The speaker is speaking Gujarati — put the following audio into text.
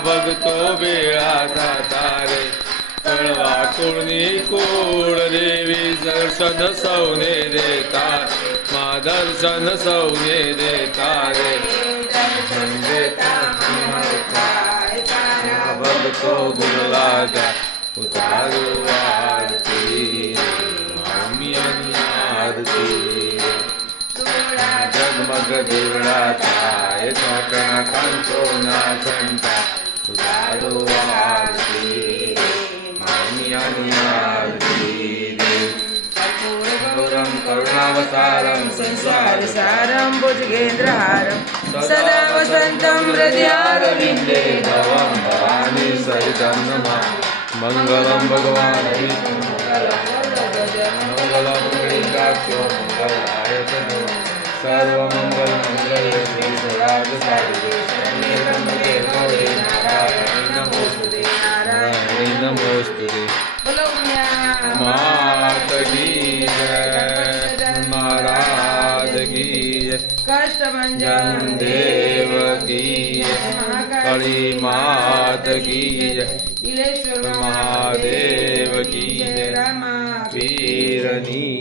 ભગતો બેળા તારે કળવા કુળની કુળ દેવી દર્શન સૌને દેતા માં દર્શન સૌને દેતા રે ભગતો ગુલાગા ઉતારું આરતી મામિયાની આરતી જગમગ દીવડા થાય ચોકના કંઠો ના ઘંટા ઉતારો આરતી મામિયાની આરતી ગૌરમ કરુણાવતારમ સંસાર સારમ ભુજગેન્દ્રહારમ સદા વસંતમ હૃદયારવિંદે ભવમ ભવાની સહિતમ નમઃ મંગલમ ભગવાન વિષ્ણુ મંગલમ ગણેશાખ્યો મંગલાય તનો સર્વમંગલ મંગલ્ય શ્રી સદાગ સાધિકે શરણ્યે ત્ર્યંબકે ગૌરી નારાયણી નમોસ્તુતે નારાયણી નમોસ્તુતે બોલો માત કી જય મહારાજ કી જય કષ્ટભંજન દેવ કી જય કાળી માત કી જય મહાદેવ કી જય પીરની